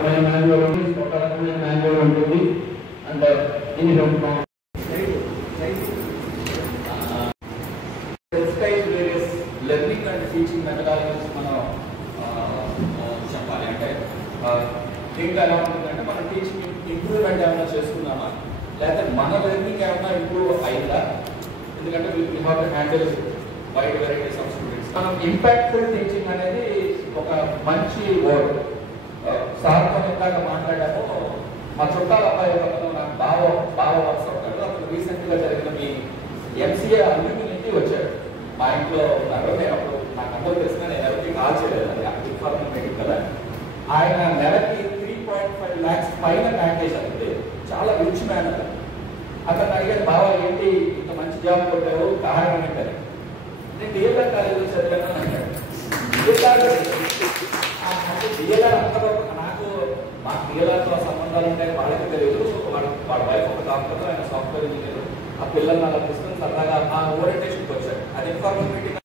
Manual ఉంటుంది, ఒక రకమైన మాన్యువల్ ఉంటుంది. అండ్ ఇది various learning and teaching methodologies మనం చెప్పాలి. అంటే దీంట్లో ఎలా ఉంటుందంటే మనం టీచింగ్ ఇంప్రూవ్మెంట్ ఏమైనా చేసుకున్నామా, లేకపోతే మన లెర్నింగ్ ఏమైనా ఇంప్రూవ్ అయిందా. ఎందుకంటే we have to handle wide varieties of students. మనం ఇంపాక్ట్ఫుల్ టీచింగ్ అనేది ఒక మంచి వర్డ్. సార్తో ఇందాక మాట్లాడాము, మా చుట్టాల అబ్బాయి ఒకరు నాకు బావ వరుస ఉంటాడు. అతను రీసెంట్గా జరిగిన మీ ఎంసీఏ అల్యూమినికి వచ్చాడు. మా ఇంట్లో ఉన్నారు. నేను అప్పుడు నాకు అందరూ తెలిసిన నేను ఎవరికి కాల్ చేయలేదు, అది ఇన్ఫార్మేటివ్ కదా. ఆయన నెలకి 3.5 lakhs పైన ప్యాకేజ్ అంటే చాలా రిచ్ మ్యాన్. అతను అడిగాడు, బావ ఏంటి ఇంత మంచి జాబ్ కొట్టావు, కారణం ఏంటని. నేను డిఎల్ఆర్ కాలేజీలో చదివాను అన్నాడు. అంటే డిఎల్ఆర్ అంతవరకు నాకు మా డిఎల్ఆర్తో సంబంధాలు ఉంటాయని వాళ్ళకి తెలియదు. వాళ్ళ వైఫ్ ఒక డాక్టర్, ఆయన సాఫ్ట్వేర్ ఇంజనీర్. ఆ పిల్లల్ని అలా తీసుకొని సరదాగా ఆ ఓరియంటేషన్కి వచ్చాడు. అది ఇన్ఫార్మేటివ్